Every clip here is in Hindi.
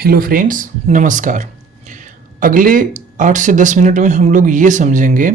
हेलो फ्रेंड्स, नमस्कार। अगले 8 से 10 मिनट में हम लोग ये समझेंगे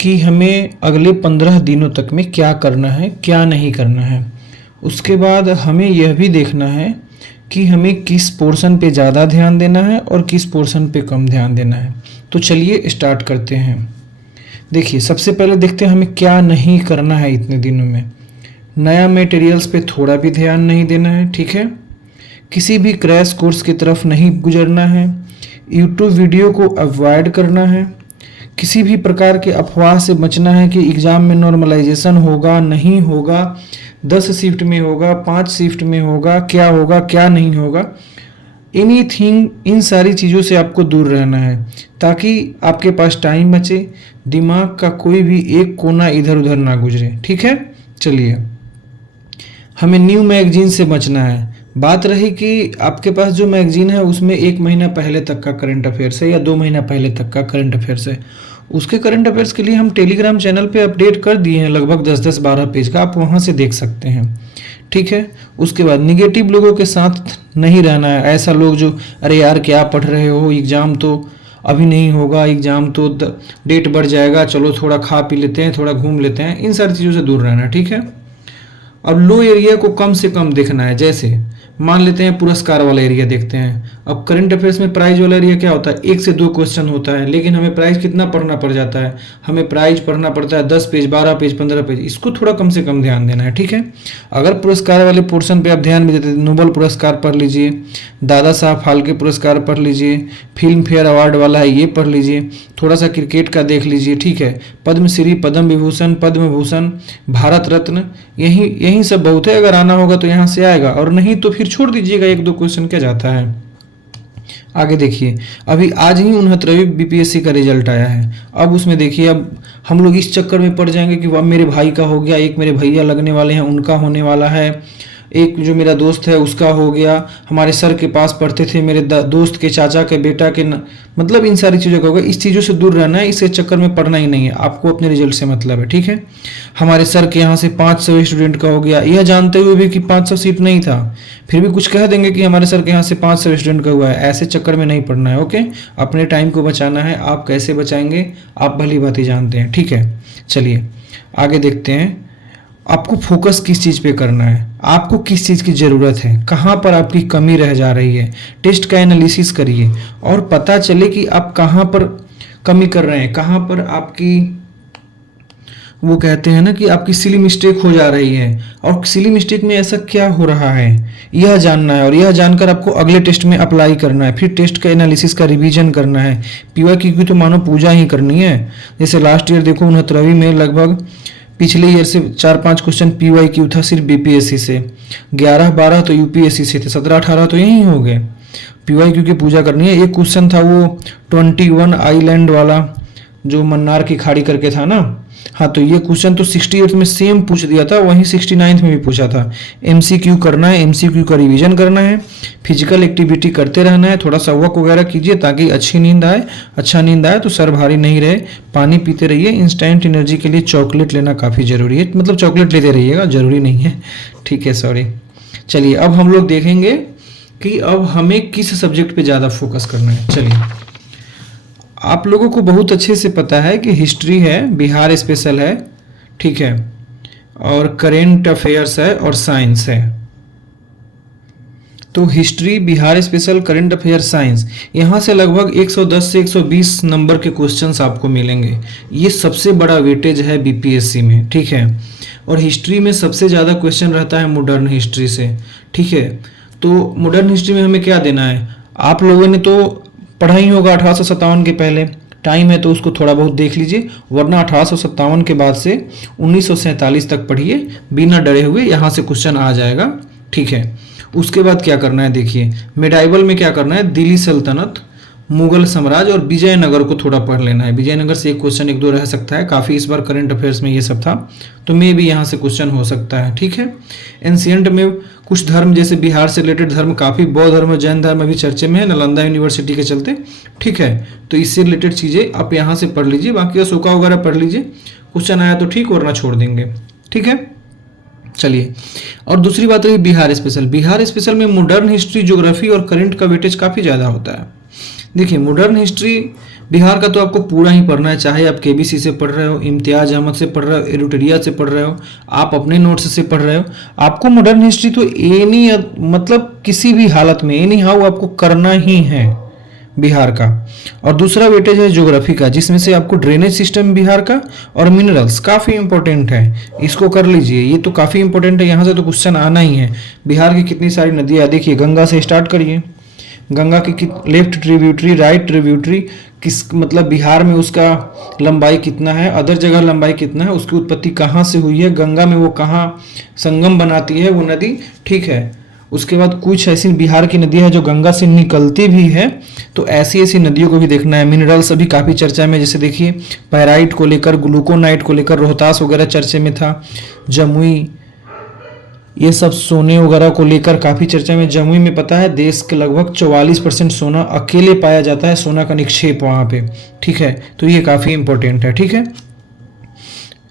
कि हमें अगले 15 दिनों तक में क्या करना है, क्या नहीं करना है। उसके बाद हमें यह भी देखना है कि हमें किस पोर्शन पे ज़्यादा ध्यान देना है और किस पोर्शन पे कम ध्यान देना है। तो चलिए स्टार्ट करते हैं। देखिए, सबसे पहले देखते हैं हमें क्या नहीं करना है इतने दिनों में। नया मटेरियल्स पे थोड़ा भी ध्यान नहीं देना है, ठीक है। किसी भी क्रैश कोर्स की तरफ नहीं गुजरना है। यूट्यूब वीडियो को अवॉइड करना है। किसी भी प्रकार के अफवाह से बचना है कि एग्ज़ाम में नॉर्मलाइजेशन होगा, नहीं होगा, 10 शिफ्ट में होगा, 5 शिफ्ट में होगा, क्या नहीं होगा। एनीथिंग, इन सारी चीज़ों से आपको दूर रहना है ताकि आपके पास टाइम बचे, दिमाग का कोई भी एक कोना इधर उधर ना गुजरे, ठीक है। चलिए, हमें न्यू मैगजीन से बचना है। बात रही कि आपके पास जो मैगजीन है उसमें 1 महीना पहले तक का करंट अफेयर्स है या 2 महीना पहले तक का करंट अफेयर्स है। उसके करंट अफेयर्स के लिए हम टेलीग्राम चैनल पे अपडेट कर दिए हैं, लगभग 10-10, 12 पेज का, आप वहाँ से देख सकते हैं, ठीक है। उसके बाद निगेटिव लोगों के साथ नहीं रहना है। ऐसा लोग जो अरे यार क्या पढ़ रहे हो, एग्ज़ाम तो अभी नहीं होगा, एग्ज़ाम तो डेट बढ़ जाएगा, चलो थोड़ा खा पी लेते हैं, थोड़ा घूम लेते हैं, इन सारी चीज़ों से दूर रहना है, ठीक है। अब लो एरिया को कम से कम देखना है। जैसे मान लेते हैं पुरस्कार वाला एरिया देखते हैं। अब करंट अफेयर्स में प्राइज वाला एरिया क्या होता है, 1 से 2 क्वेश्चन होता है, लेकिन हमें प्राइज कितना पढ़ना पड़ जाता है, हमें प्राइज पढ़ना पड़ता है 10 पेज, 12 पेज, 15 पेज। इसको थोड़ा कम से कम ध्यान देना है, ठीक है। अगर पुरस्कार वाले पोर्शन पे आप ध्यान भी देते हैं, नोबल पुरस्कार पढ़ लीजिए, दादा साहब फाल्के पुरस्कार पढ़ लीजिए, फिल्म फेयर अवार्ड वाला है ये पढ़ लीजिए, थोड़ा सा क्रिकेट का देख लीजिए, ठीक है। पद्मश्री, पद्म विभूषण, पद्म भूषण, भारत रत्न, यही सब बहुत है। अगर आना होगा तो यहाँ से आएगा, और नहीं तो फिर छोड़ दीजिएगा, 1-2 क्वेश्चन क्या जाता है। आगे देखिए, अभी आज ही 69वीं बीपीएससी का रिजल्ट आया है। अब उसमें देखिए, अब हम लोग इस चक्कर में पड़ जाएंगे कि वह मेरे भाई का हो गया, एक मेरे भैया लगने वाले हैं उनका होने वाला है, एक जो मेरा दोस्त है उसका हो गया, हमारे सर के पास पढ़ते थे मेरे दोस्त के चाचा के बेटा के मतलब इन सारी चीज़ों का होगा। इस चीज़ों से दूर रहना है, इसके चक्कर में पढ़ना ही नहीं है, आपको अपने रिजल्ट से मतलब है, ठीक है। हमारे सर के यहाँ से 500 स्टूडेंट का हो गया, यह जानते हुए भी कि 500 सीट नहीं था, फिर भी कुछ कह देंगे कि हमारे सर के यहाँ से 500 स्टूडेंट का हुआ है। ऐसे चक्कर में नहीं पढ़ना है, ओके। अपने टाइम को बचाना है। आप कैसे बचाएंगे आप भली बात ही जानते हैं, ठीक है। चलिए आगे देखते हैं। आपको फोकस किस चीज़ पे करना है, आपको किस चीज़ की ज़रूरत है, कहाँ पर आपकी कमी रह जा रही है। टेस्ट का एनालिसिस करिए और पता चले कि आप कहाँ पर कमी कर रहे हैं, कहाँ पर आपकी वो कहते हैं ना कि आपकी सिली मिस्टेक हो जा रही है, और सिली मिस्टेक में ऐसा क्या हो रहा है यह जानना है, और यह जानकर आपको अगले टेस्ट में अप्लाई करना है। फिर टेस्ट का एनालिसिस का रिवीजन करना है। पीवाईक्यू की तो मानो पूजा ही करनी है। जैसे लास्ट ईयर देखो 69वीं में लगभग पिछले ईयर से 4-5 क्वेश्चन पीवाईक्यू था सिर्फ बीपीएससी से, 11-12 तो यूपीएससी से थे, 17-18 तो यही हो गए। पीवाईक्यू की पूजा करनी है। एक क्वेश्चन था वो 21 आइलैंड वाला जो मन्नार की खाड़ी करके था ना, हाँ, तो ये क्वेश्चन तो 68 में सेम पूछ दिया था, वहीं 69 में भी पूछा था। एमसीक्यू करना है, एमसीक्यू का रिवीजन करना है, फिजिकल एक्टिविटी करते रहना है, थोड़ा सा वॉक वगैरह कीजिए ताकि अच्छी नींद आए। अच्छा नींद आए तो सर भारी नहीं रहे। पानी पीते रहिए। इंस्टेंट एनर्जी के लिए चॉकलेट लेना काफ़ी ज़रूरी है, मतलब चॉकलेट लेते रहिएगा, ज़रूरी नहीं है, ठीक है, सॉरी। चलिए अब हम लोग देखेंगे कि अब हमें किस सब्जेक्ट पे ज़्यादा फोकस करना है। चलिए, आप लोगों को बहुत अच्छे से पता है कि हिस्ट्री है, बिहार स्पेशल है, ठीक है, और करेंट अफेयर्स है और साइंस है। तो history, Bihar special, current affair, science, यहाँ से लगभग 110 से 120 नंबर के क्वेश्चंस आपको मिलेंगे। ये सबसे बड़ा वेटेज है बीपीएससी में, ठीक है। और हिस्ट्री में सबसे ज़्यादा क्वेश्चन रहता है मॉडर्न हिस्ट्री से, ठीक है। तो मॉडर्न हिस्ट्री में हमें क्या देना है, आप लोगों ने तो पढ़ा ही होगा 1857 के पहले, टाइम है तो उसको थोड़ा बहुत देख लीजिए, वरना 1857 के बाद से 1947 तक पढ़िए बिना डरे हुए, यहाँ से क्वेश्चन आ जाएगा, ठीक है। उसके बाद क्या करना है, देखिए मेडाइवल में क्या करना है, दिल्ली सल्तनत, मुगल साम्राज्य और विजयनगर को थोड़ा पढ़ लेना है। विजयनगर से एक क्वेश्चन 1-2 रह सकता है, काफ़ी इस बार करंट अफेयर्स में ये सब था, तो मे भी यहाँ से क्वेश्चन हो सकता है, ठीक है। एंशियंट में कुछ धर्म, जैसे बिहार से रिलेटेड धर्म काफ़ी, बौद्ध धर्म, जैन धर्म अभी चर्चे में है नालंदा यूनिवर्सिटी के चलते, ठीक है। तो इससे रिलेटेड चीज़ें आप यहाँ से पढ़ लीजिए, बाकी अशोका वगैरह पढ़ लीजिए, क्वेश्चन आया तो ठीक, वरना छोड़ देंगे, ठीक है। चलिए, और दूसरी बात रही बिहार स्पेशल। बिहार स्पेशल में मॉडर्न हिस्ट्री, ज्योग्राफी और करंट का वेटेज काफ़ी ज़्यादा होता है। देखिए, मॉडर्न हिस्ट्री बिहार का तो आपको पूरा ही पढ़ना है, चाहे आप केबीसी से पढ़ रहे हो, इम्तियाज अहमद से पढ़ रहे हो, एडिटोरिया से पढ़ रहे हो, आप अपने नोट्स से पढ़ रहे हो, आपको मॉडर्न हिस्ट्री तो एनी मतलब किसी भी हालत में एनी हाउ आपको करना ही है बिहार का। और दूसरा वेटेज है ज्योग्राफी का, जिसमें से आपको ड्रेनेज सिस्टम बिहार का और मिनरल्स काफ़ी इंपॉर्टेंट है, इसको कर लीजिए, ये तो काफ़ी इंपॉर्टेंट है, यहाँ से तो क्वेश्चन आना ही है। बिहार की कितनी सारी नदियाँ, देखिए गंगा से स्टार्ट करिए, गंगा की लेफ्ट ट्रिब्यूटरी, राइट ट्रिब्यूटरी, किस मतलब बिहार में उसका लंबाई कितना है, अदर जगह लंबाई कितना है, उसकी उत्पत्ति कहाँ से हुई है, गंगा में वो कहाँ संगम बनाती है वो नदी, ठीक है। उसके बाद कुछ ऐसी बिहार की नदियाँ हैं जो गंगा से निकलती भी है, तो ऐसी ऐसी नदियों को भी देखना है। मिनरल्स अभी काफ़ी चर्चा में, जैसे देखिए पैराइट को लेकर, ग्लूकोनाइट को लेकर रोहतास वगैरह चर्चे में था, जमुई, ये सब सोने वगैरह को लेकर काफ़ी चर्चा में। जमुई में पता है देश के लगभग 44% सोना अकेले पाया जाता है, सोना का निक्षेप वहाँ पे, ठीक है, तो ये काफ़ी इंपॉर्टेंट है, ठीक है।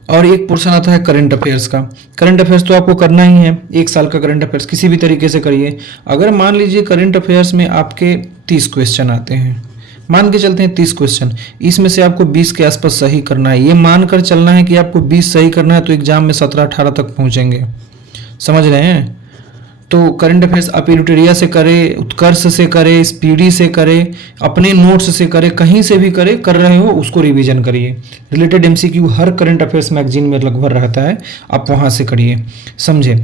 और एक पोर्शन आता है करंट अफेयर्स का। करंट अफेयर्स तो आपको करना ही है, एक साल का करंट अफेयर्स किसी भी तरीके से करिए। अगर मान लीजिए करंट अफेयर्स में आपके 30 क्वेश्चन आते हैं, मान के चलते हैं 30 क्वेश्चन, इसमें से आपको 20 के आसपास सही करना है, ये मानकर चलना है कि आपको 20 सही करना है, तो एग्जाम में 17-18 तक पहुँचेंगे, समझ रहे हैं। तो करंट अफेयर्स आप एडिटोरिया से करें, उत्कर्ष से करें, स्पीडी से करें, अपने नोट्स से करें, कहीं से भी करें, कर रहे हो उसको रिवीजन करिए। रिलेटेड एमसीक्यू हर करंट अफेयर्स मैगजीन में लगभग रहता है, आप वहाँ से करिए, समझे।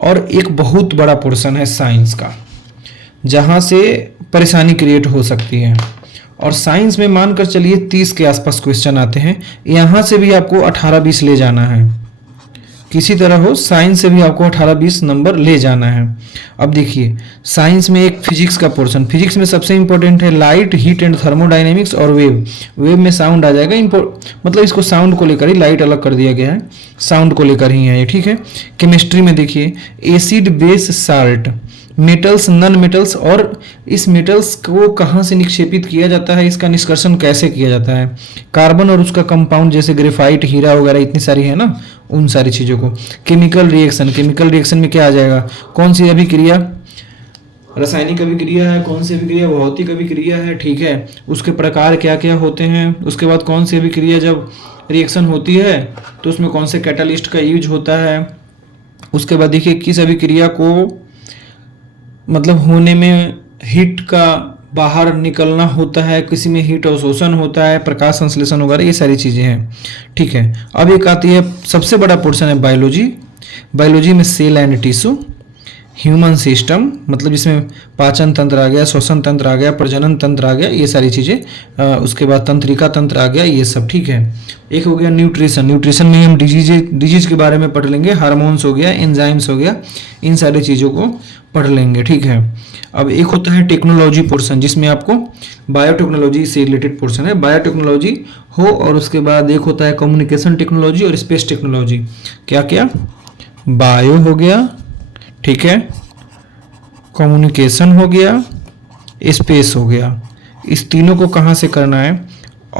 और एक बहुत बड़ा पोर्शन है साइंस का, जहाँ से परेशानी क्रिएट हो सकती है, और साइंस में मानकर चलिए 30 के आसपास क्वेश्चन आते हैं, यहाँ से भी आपको 18-20 ले जाना है, किसी तरह हो साइंस से भी आपको 18-20 नंबर ले जाना है। अब देखिए साइंस में एक फिजिक्स का पोर्शन, फिजिक्स में सबसे इंपॉर्टेंट है लाइट, हीट एंड थर्मोडाइनेमिक्स और वेव। वेव में साउंड आ जाएगा, मतलब इसको साउंड को लेकर ही लाइट अलग कर दिया गया है, साउंड को लेकर ही है ये, ठीक है। केमिस्ट्री में देखिए acid, base, salt, metals, non metals, और इस मेटल्स को कहाँ से निक्षेपित किया जाता है, इसका निष्कर्षण कैसे किया जाता है, कार्बन और उसका कंपाउंड जैसे ग्रेफाइट, हीरा वगैरह इतनी सारी है ना, उन सारी चीज़ों को। केमिकल रिएक्शन, केमिकल रिएक्शन में क्या आ जाएगा, कौन सी अभिक्रिया रासायनिक अभिक्रिया है, कौन सी अभिक्रिया भौतिक अभिक्रिया है, ठीक है, उसके प्रकार क्या क्या होते हैं, उसके बाद कौन सी अभिक्रिया जब रिएक्शन होती है तो उसमें कौन से कैटालिस्ट का यूज होता है, उसके बाद देखिए किस अभिक्रिया को मतलब होने में हीट का बाहर निकलना होता है, किसी में हीट अवशोषण होता है, प्रकाश संश्लेषण वगैरह, ये सारी चीज़ें हैं, ठीक है। अब एक आती है सबसे बड़ा पोर्शन है बायोलॉजी। बायोलॉजी में cell and tissue, human system, मतलब इसमें पाचन तंत्र आ गया, श्वसन तंत्र आ गया, प्रजनन तंत्र आ गया, ये सारी चीज़ें, उसके बाद तंत्रिका तंत्र आ गया, ये सब, ठीक है। एक हो गया न्यूट्रिशन, न्यूट्रिशन में हम डिजीज के बारे में पढ़ लेंगे, हार्मोन्स हो गया, एंजाइम्स हो गया, इन सारी चीज़ों को पढ़ लेंगे, ठीक है। अब एक होता है टेक्नोलॉजी पोर्शन, जिसमें आपको बायोटेक्नोलॉजी से रिलेटेड पोर्शन है, बायोटेक्नोलॉजी हो, और उसके बाद एक होता है कम्युनिकेशन टेक्नोलॉजी और स्पेस टेक्नोलॉजी। क्या क्या, बायो हो गया, ठीक है, कम्युनिकेशन हो गया, स्पेस हो गया। इस तीनों को कहाँ से करना है,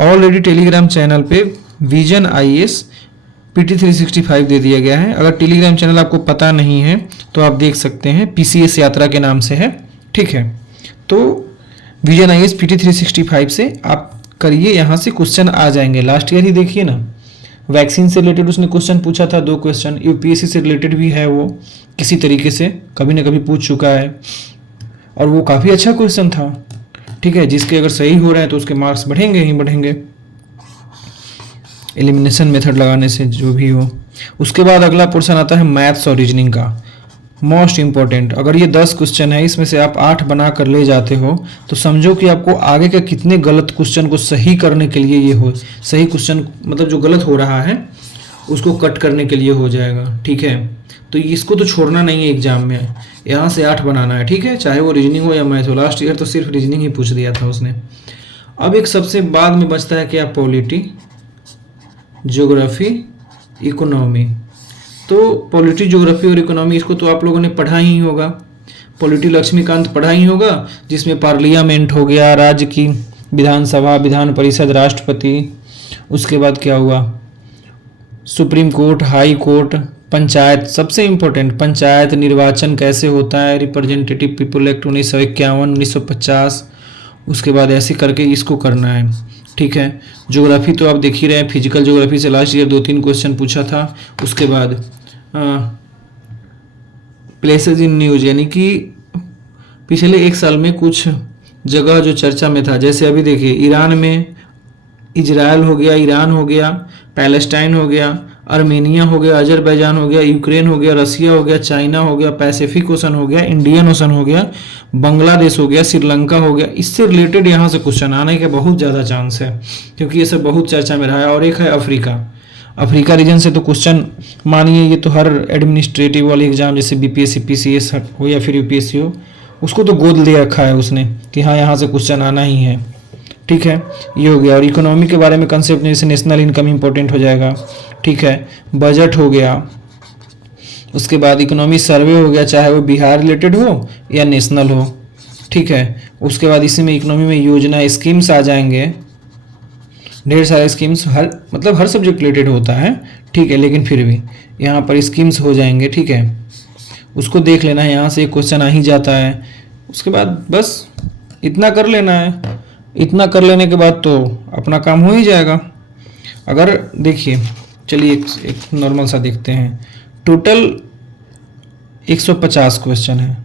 ऑलरेडी टेलीग्राम चैनल पे विजन IAS PT 365 दे दिया गया है। अगर टेलीग्राम चैनल आपको पता नहीं है तो आप देख सकते हैं, PCS यात्रा के नाम से है, ठीक है। तो विजन IAS PT 365 से आप करिए, यहाँ से क्वेश्चन आ जाएंगे। लास्ट ईयर ही देखिए ना, वैक्सीन से रिलेटेड उसने क्वेश्चन पूछा था, 2 क्वेश्चन, UPSC से रिलेटेड भी है, वो किसी तरीके से कभी ना कभी पूछ चुका है, और वो काफ़ी अच्छा क्वेश्चन था, ठीक है, जिसके अगर सही हो रहे हैं तो उसके मार्क्स बढ़ेंगे ही बढ़ेंगे, एलिमिनेशन मेथड लगाने से जो भी हो। उसके बाद अगला पोर्शन आता है मैथ्स और रीजनिंग का, मोस्ट इंपॉर्टेंट। अगर ये 10 क्वेश्चन है, इसमें से आप 8 बना कर ले जाते हो तो समझो कि आपको आगे के कितने गलत क्वेश्चन को सही करने के लिए ये हो, सही क्वेश्चन मतलब जो गलत हो रहा है उसको कट करने के लिए हो जाएगा, ठीक है। तो इसको तो छोड़ना नहीं है एग्जाम में, यहाँ से 8 बनाना है, ठीक है, चाहे वो रीजनिंग हो या मैथ हो। लास्ट ईयर तो सिर्फ रीजनिंग ही पूछ दिया था उसने। अब एक सबसे बाद में बचता है क्या, पॉलिटी, ज्योग्राफी, इकोनॉमी। तो पॉलिटी, ज्योग्राफी और इकोनॉमी, इसको तो आप लोगों ने पढ़ा ही होगा। पॉलिटी लक्ष्मीकांत पढ़ा ही होगा, जिसमें पार्लियामेंट हो गया, राज्य की विधानसभा, विधान परिषद, राष्ट्रपति, उसके बाद क्या हुआ, supreme court, high court, panchayat सबसे इम्पोर्टेंट, पंचायत निर्वाचन कैसे होता है, रिप्रेजेंटेटिव पीपल एक्ट 1951, 1950, उसके बाद ऐसे करके इसको करना है। ठीक है, ज्योग्राफी तो आप देख ही रहे हैं, फिजिकल ज्योग्राफी से लास्ट ईयर 2-3 क्वेश्चन पूछा था। उसके बाद प्लेसेस इन न्यूज, यानी कि पिछले 1 साल में कुछ जगह जो चर्चा में था, जैसे अभी देखिए ईरान में इजराइल हो गया, ईरान हो गया, पैलेस्टाइन हो गया, आर्मेनिया हो गया, अजरबैजान हो गया, यूक्रेन हो गया, रसिया हो गया, चाइना हो गया, पैसिफिक ओशन हो गया, इंडियन ओशन हो गया, बांग्लादेश हो गया, श्रीलंका हो गया। इससे रिलेटेड यहाँ से क्वेश्चन आने के बहुत ज़्यादा चांस है, क्योंकि ये सब बहुत चर्चा में रहा है। और एक है अफ्रीका, अफ्रीका रीजन से तो क्वेश्चन मानिए ये तो हर एडमिनिस्ट्रेटिव वाले एग्जाम जैसे बीपीएससी पीसीएस हो या फिर यूपीएससी हो, उसको तो गोद ले रखा है उसने कि हाँ यहाँ से क्वेश्चन आना ही है। ठीक है, ये हो गया। और इकोनॉमी के बारे में कंसेप्ट जैसे नेशनल इनकम इंपॉर्टेंट हो जाएगा। ठीक है, बजट हो गया, उसके बाद इकोनॉमी सर्वे हो गया, चाहे वो बिहार रिलेटेड हो या नेशनल हो। ठीक है, उसके बाद इसी में इकोनॉमी में योजना स्कीम्स आ जाएंगे, ढेर सारे स्कीम्स, हर सब्जेक्ट रिलेटेड होता है। ठीक है, लेकिन फिर भी यहाँ पर स्कीम्स हो जाएंगे। ठीक है, उसको देख लेना है, यहाँ से एक क्वेश्चन आ ही जाता है। उसके बाद बस इतना कर लेना है, इतना कर लेने के बाद तो अपना काम हो ही जाएगा। अगर देखिए चलिए एक नॉर्मल सा देखते हैं, टोटल 150 क्वेश्चन है।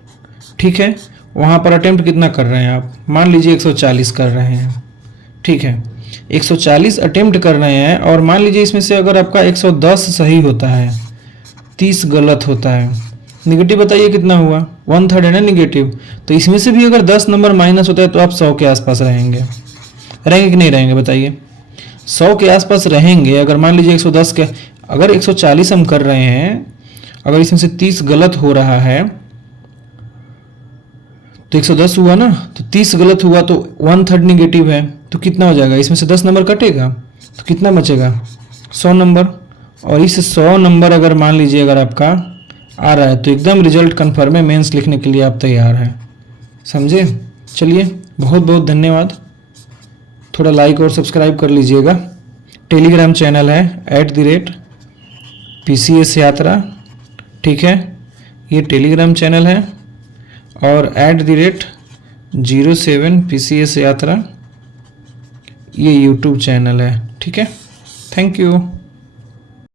ठीक है, वहाँ पर अटेम्प्ट कितना कर रहे हैं आप, मान लीजिए 140 कर रहे हैं। ठीक है, 140 अटेम्प्ट कर रहे हैं, और मान लीजिए इसमें से अगर आपका 110 सही होता है, 30 गलत होता है, निगेटिव बताइए कितना हुआ, 1/3 है ना निगेटिव। तो इसमें से भी अगर 10 नंबर माइनस होता है तो आप 100 के आसपास रहेंगे कि नहीं रहेंगे बताइए? 100 के आसपास रहेंगे। अगर मान लीजिए 110 के, अगर 140 हम कर रहे हैं, अगर इसमें से 30 गलत हो रहा है तो 110 हुआ ना, तो 30 गलत हुआ तो 1/3 निगेटिव है, तो कितना हो जाएगा, इसमें से 10 नंबर कटेगा तो कितना बचेगा, 100 नंबर। और इस 100 नंबर अगर मान लीजिए अगर आपका आ रहा है तो एकदम रिजल्ट कन्फर्म है, मेंस लिखने के लिए आप तैयार हैं। समझे? चलिए, बहुत बहुत धन्यवाद। थोड़ा लाइक और सब्सक्राइब कर लीजिएगा। टेलीग्राम चैनल है @PCS यात्रा। ठीक है, ये टेलीग्राम चैनल है, और @07 PCS यात्रा ये यूट्यूब चैनल है। ठीक है, थैंक यू।